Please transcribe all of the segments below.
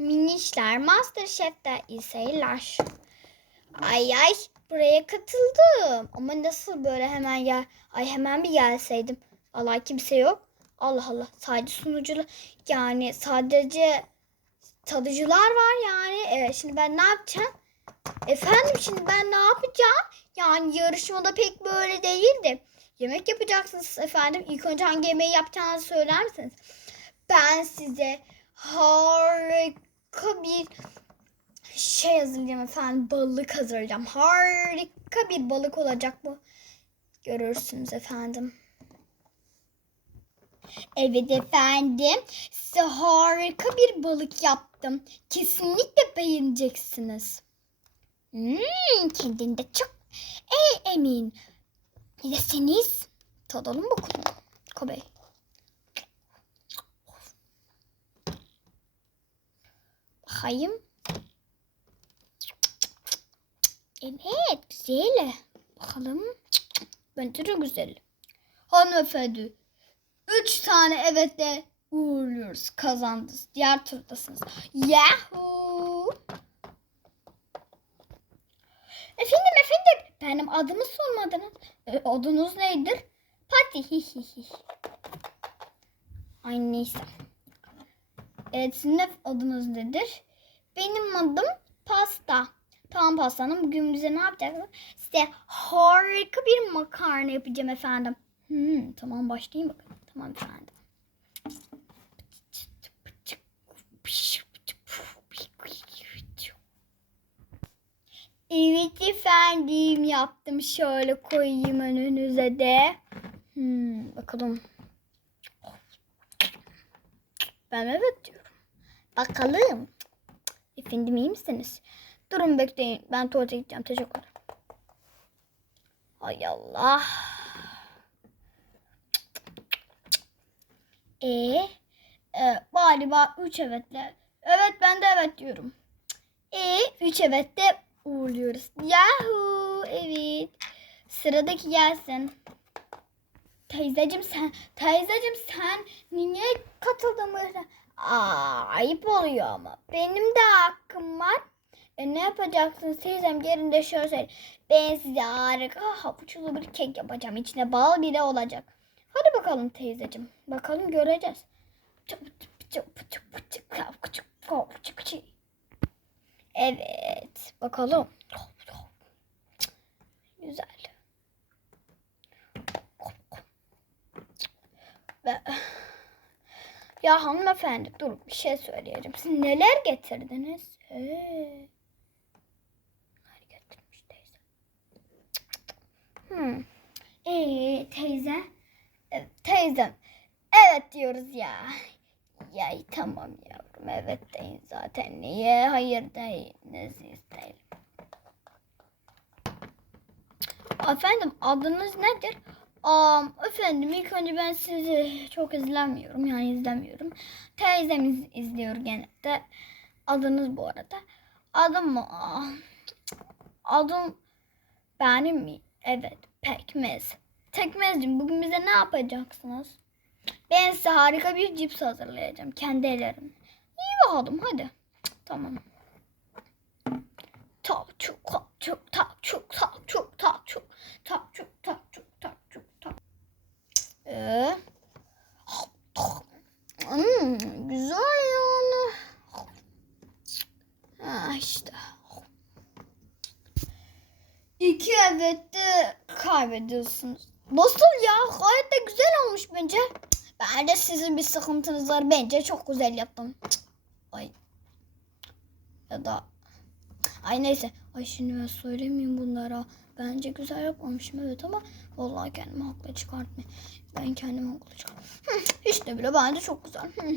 Minişler Masterchef'te iyi seyirler. Ay ay buraya katıldım. Ama nasıl böyle hemen gel. Ay hemen bir gelseydim. Allah kimse yok. Allah Allah sadece sunucular yani sadece tadıcılar var yani. Evet şimdi ben ne yapacağım? Efendim şimdi ben ne yapacağım? Yani yarışmada pek böyle değildi. Yemek yapacaksınız efendim. İlk önce hangi yemeği yapacağınızı söyler misiniz? Ben size harika bir şey hazırlayacağım efendim. Balık hazırlayacağım. Harika bir balık olacak bu. Görürsünüz efendim. Evet efendim. Size harika bir balık yaptım. Kesinlikle beğeneceksiniz. Hmm, kendinde çok e, emin. Yeseniz tadalım bakalım. Kobe. Bakayım. Evet güzel. Bakalım. Bence de güzel. Hanımefendi. Üç tane evetle uğurluyoruz. Kazandınız. Diğer turdasınız. Yahoo! Efendim efendim. Benim adımı sormadınız. E, adınız nedir? Pati. Hihihi. Ay neyse. Evet sizin adınız nedir? Benim adım Pasta. Tamam pastanın bugün bize ne yapacaksınız? Size harika bir makarna yapacağım efendim. Hmm, tamam başlayayım bakalım. Tamam efendim. Evet efendim yaptım. Şöyle koyayım önünüze de. Hmm, bakalım. Ben evet diyorum. Bakalım. Efendim iyi misiniz? Durun bekleyin. Ben tuvalete gideceğim. Teşekkür ederim. Hay Allah. E, e galiba 3 evetle. Evet ben de evet diyorum. E 3 evetle uğurluyoruz. Yahoo evet. Sıradaki gelsin. Teyzecim sen, teyzecim sen niye katıldın böyle? Aa, ayıp oluyor ama. Benim de hakkım var. E ne yapacaksınız teyzem yerinde şöyle söyle. Ben size harika havuçlu bir kek yapacağım. İçine bal bile olacak. Hadi bakalım teyzecim. Bakalım göreceğiz. Evet. Bakalım. Güzel. Ve... Ya hanımefendi dur bir şey söyleyeceğim. Siz neler getirdiniz? Ee, neler getirmiş teyze? Hmm. Ee, teyze? E, teyzem. Evet diyoruz ya. Ya tamam yavrum evet deyin zaten. Niye hayır deyiniz isteyin. Efendim adınız nedir? Um, efendim ilk önce ben sizi çok izlemiyorum yani izlemiyorum. Teyzem iz- izliyor genelde. Adınız bu arada. Adım mı? Adım benim mi? Evet pekmez. Tekmezciğim bugün bize ne yapacaksınız? Ben size harika bir cips hazırlayacağım kendi ellerim. İyi bakalım hadi. Tamam. Tavçuk, tavçuk, tavçuk, tavçuk, tavçuk, Hmm, güzel yani. Ha işte. İki evet de kaybediyorsunuz. Nasıl ya? Gayet de güzel olmuş bence. Bence sizin bir sıkıntınız var. Bence çok güzel yaptım. Ay. Ya da Ay neyse. Ay şimdi ben söylemeyeyim bunlara. Bence güzel yapmamışım evet ama vallahi kendimi haklı çıkartmayayım. Ben kendimi haklı çıkartmayayım. Hiç de bile bence çok güzel. Hı.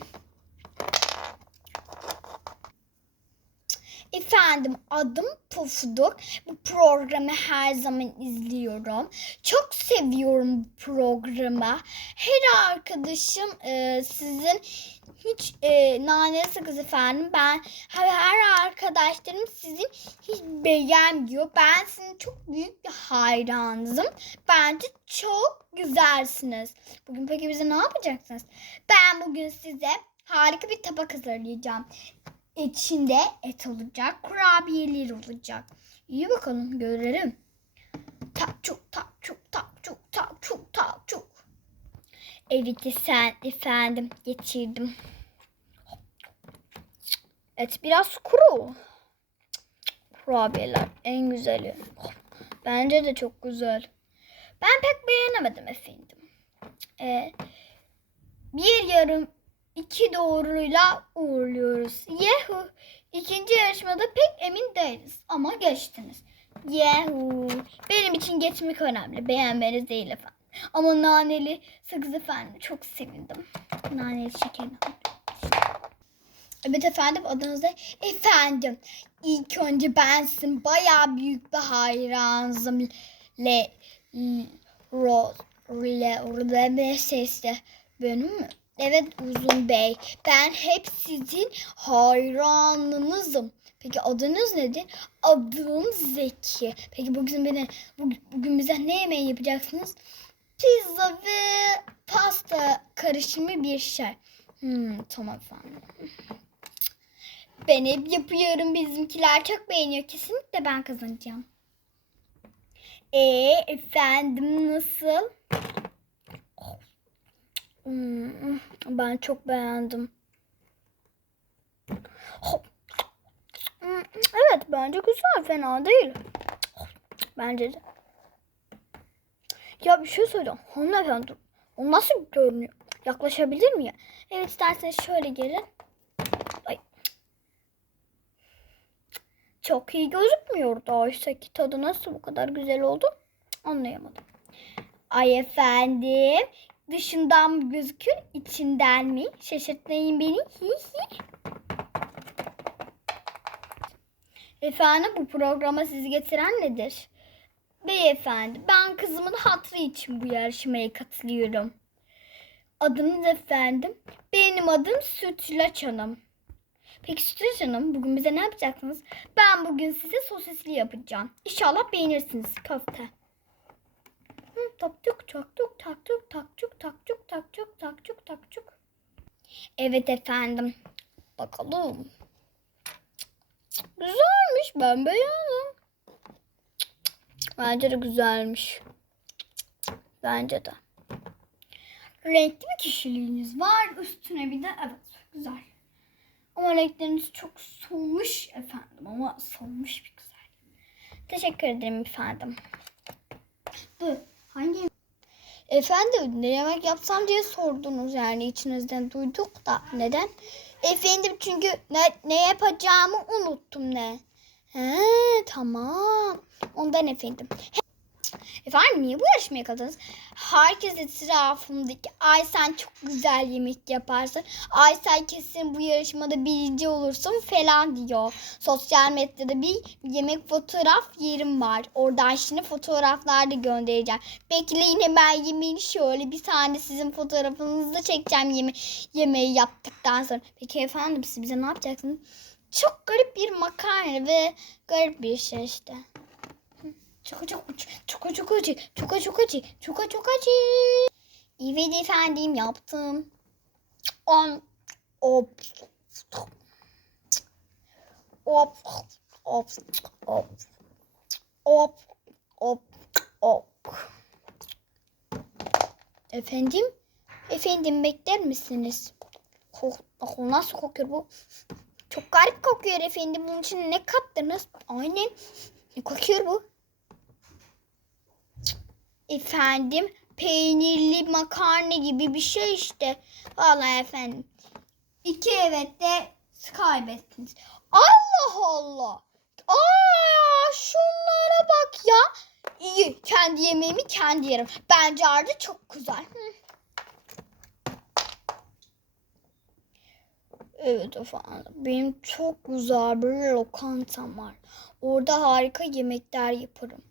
Efendim adım Pufuduk. Bu programı her zaman izliyorum. Çok seviyorum bu programı. Her arkadaşım e, sizin hiç e, nanesi kız efendim. Ben her arkadaşlarım sizin hiç beğenmiyor. Ben sizin çok büyük bir hayranınızım. Bence çok güzelsiniz. Bugün peki bize ne yapacaksınız? Ben bugün size harika bir tabak hazırlayacağım. İçinde et olacak, kurabiyeler olacak. İyi bakalım görelim. Takçuk takçuk takçuk takçuk takçuk. Evet sen efendim getirdim. Et biraz kuru. Kurabiyeler en güzeli. Bence de çok güzel. Ben pek beğenemedim efendim. Ee, bir yarım iki doğruyla uğurluyoruz. Yehu. İkinci yarışmada pek emin değiliz ama geçtiniz. Yehu. Benim için geçmek önemli. Beğenmeniz değil efendim. Ama naneli sakız efendim çok sevindim. Naneli şekerini Evet efendim adınız ne? Efendim ilk önce ben sizin bayağı büyük bir hayranınızım. Le, le, ro, le, le, le. Benim mi? Evet Uzun Bey. Ben hep sizin hayranınızım. Peki adınız nedir? Adım Zeki. Peki bugün beni bugün, bize ne yemeği yapacaksınız? Pizza ve pasta karışımı bir şey. Hmm, tamam efendim. Ben hep yapıyorum. Bizimkiler çok beğeniyor. Kesinlikle ben kazanacağım. Ee efendim nasıl? Hmm, ben çok beğendim. Evet bence güzel fena değil. Bence de. Ya bir şey söyleyeceğim. Hanımefendi o nasıl görünüyor? Yaklaşabilir mi ya? Evet isterseniz şöyle gelin. Ay. Çok iyi gözükmüyordu oysa ki tadı nasıl bu kadar güzel oldu anlayamadım. Ay efendim dışından mı gözükür içinden mi? Şaşırtmayın beni. Hi hi. Efendim bu programa sizi getiren nedir? Beyefendi ben kızımın hatrı için bu yarışmaya katılıyorum. Adınız efendim? Benim adım Sütlaç Hanım. Peki Sütlaç Hanım bugün bize ne yapacaksınız? Ben bugün size sosisli yapacağım. İnşallah beğenirsiniz köfte. Topçuk çoktuk takçuk takçuk takçuk takçuk takçuk takçuk. Evet efendim. Bakalım. Güzelmiş ben beğendim. Bence de güzelmiş. Bence de. Renkli bir kişiliğiniz var. Üstüne bir de evet güzel. Ama renkleriniz çok solmuş efendim. Ama solmuş bir güzel. Teşekkür ederim efendim. Dur hangi Efendim ne yemek yapsam diye sordunuz yani içinizden duyduk da neden? Efendim çünkü ne, ne yapacağımı unuttum ne. He tamam. Ondan efendim. Efendim niye bu yarışmaya katıldınız? Herkes etrafımdaki ay sen çok güzel yemek yaparsın. Ay sen kesin bu yarışmada birinci olursun falan diyor. Sosyal medyada bir yemek fotoğraf yerim var. Oradan şimdi fotoğraflar da göndereceğim. Bekleyin hemen yemeğini şöyle bir tane sizin fotoğrafınızı da çekeceğim yeme yemeği yaptıktan sonra. Peki efendim siz bize ne yapacaksınız? Çok garip bir makarna ve garip bir şey işte. Çok çok çok çok acı, çok çok acı, çok çok acı. Evet efendim yaptım. On, op, op, op, op, op, op, op. Efendim, efendim bekler misiniz? Kok, nasıl kokuyor bu? Çok garip kokuyor efendim. Bunun için ne kattınız? Aynen. Ne kokuyor bu? Efendim peynirli makarna gibi bir şey işte. Vallahi efendim. İki evet de kaybettiniz. Allah Allah. Aa şunlara bak ya. İyi kendi yemeğimi kendi yerim. Bence harcı çok güzel. Evet efendim. Benim çok güzel bir lokantam var. Orada harika yemekler yaparım.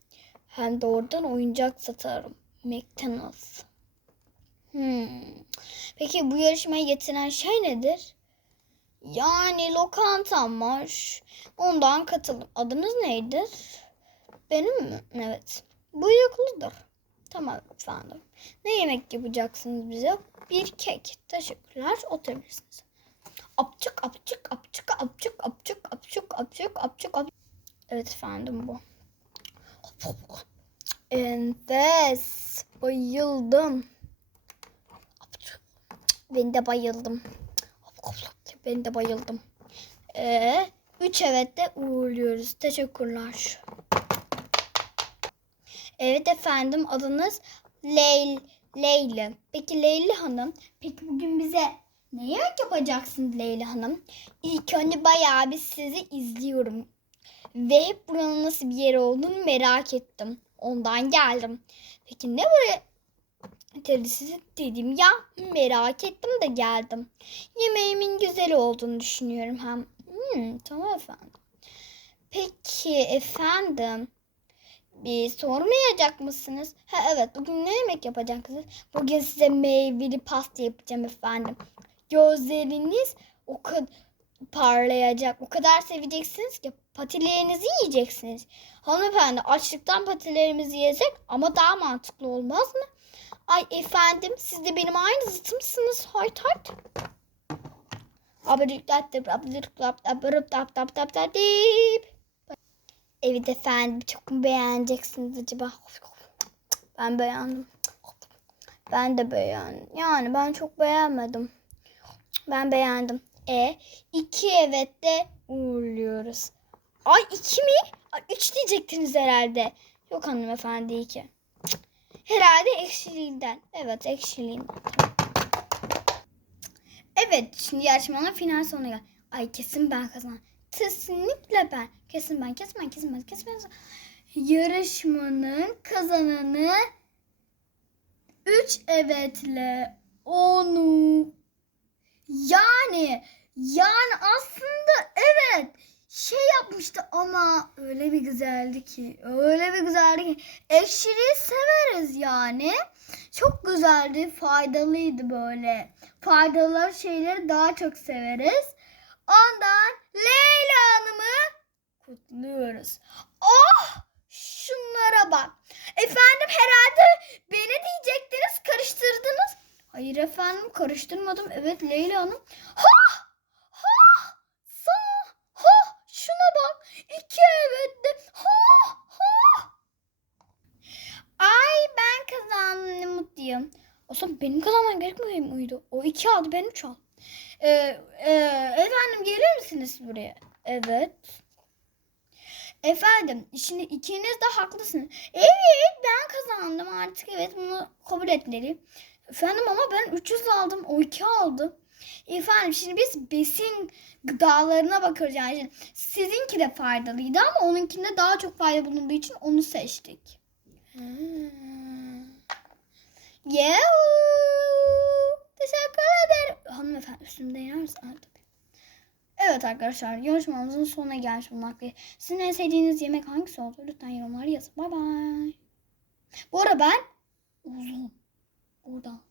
Hem de oradan oyuncak satarım. McDonald's. Hmm. Peki bu yarışmaya getiren şey nedir? Yani lokantam var. Ondan katılım. Adınız neydir? Benim mi? Evet. Bu yakılıdır. Tamam efendim. Ne yemek yapacaksınız bize? Bir kek. Teşekkürler. Oturabilirsiniz. Apçık apçık apçık apçık apçık apçık apçık apçık apçık. Evet efendim bu. Enfes. Bayıldım. Ben de bayıldım. Ben de bayıldım. Ee, üç evet de uğurluyoruz. Teşekkürler. Evet efendim adınız Leyl Leyli. Peki Leyli Hanım, peki bugün bize ne yemek yapacaksınız Leyli Hanım? İlk önce bayağı bir sizi izliyorum. Ve hep buranın nasıl bir yer olduğunu merak ettim. Ondan geldim. Peki ne buraya sizi dedim ya merak ettim de geldim. Yemeğimin güzel olduğunu düşünüyorum hem. Hmm, tamam efendim. Peki efendim bir sormayacak mısınız? Ha evet bugün ne yemek yapacaksınız? Bugün size meyveli pasta yapacağım efendim. Gözleriniz o kadar parlayacak. O kadar seveceksiniz ki patilerinizi yiyeceksiniz. Hanımefendi açlıktan patilerimizi yiyecek ama daha mantıklı olmaz mı? Ay efendim siz de benim aynı zıtımsınız. Hayt hayt. Evet efendim çok mu beğeneceksiniz acaba? Ben beğendim. Ben de beğendim. Yani ben çok beğenmedim. Ben beğendim. E iki evet de uğurluyoruz. Ay iki mi? Ay, üç diyecektiniz herhalde. Yok hanımefendi iki. Herhalde ekşiliğinden. Evet ekşiliğinden. Evet şimdi yarışmanın final sonuna gel. Ay kesin ben kazandım. Kesinlikle ben. Kesin ben. Kesin ben. Kesin ben. Kesin ben. Yarışmanın kazananı 3 evetle onu yani yani aslında evet şey yapmıştı ama öyle bir güzeldi ki öyle bir güzeldi ki. Ekşiliği severiz yani. Çok güzeldi faydalıydı böyle. Faydalı şeyleri daha çok severiz. Ondan Leyla Hanım'ı kutluyoruz. Oh şunlara bak. Efendim herhalde beni diyecektiniz karıştırdınız. Hayır efendim karıştırmadım. Evet Leyla Hanım. Ha sa ha şuna bak. İki evet de. Ha ha. Ay ben kazandım. Ne mutluyum. O zaman benim kazanmam gerekmiyor muydu? O iki aldı ben üç aldım. Ee, e, efendim gelir misiniz buraya? Evet. Efendim şimdi ikiniz de haklısınız. Evet ben kazandım artık. Evet bunu kabul etmeli. Efendim ama ben 300 aldım. O 2 aldı. Efendim şimdi biz besin gıdalarına bakıyoruz yani. Şimdi sizinki de faydalıydı ama onunkinde daha çok fayda bulunduğu için onu seçtik. Hmm. Yahoo! Teşekkür ederim. Hanımefendi üstümde iner misin? Tabii. Evet arkadaşlar yarışmamızın sonuna gelmiş bulunmaktayız. Sizin en sevdiğiniz yemek hangisi oldu? Lütfen yorumlara yazın. Bay bay. Bu arada ben uzun. Burada.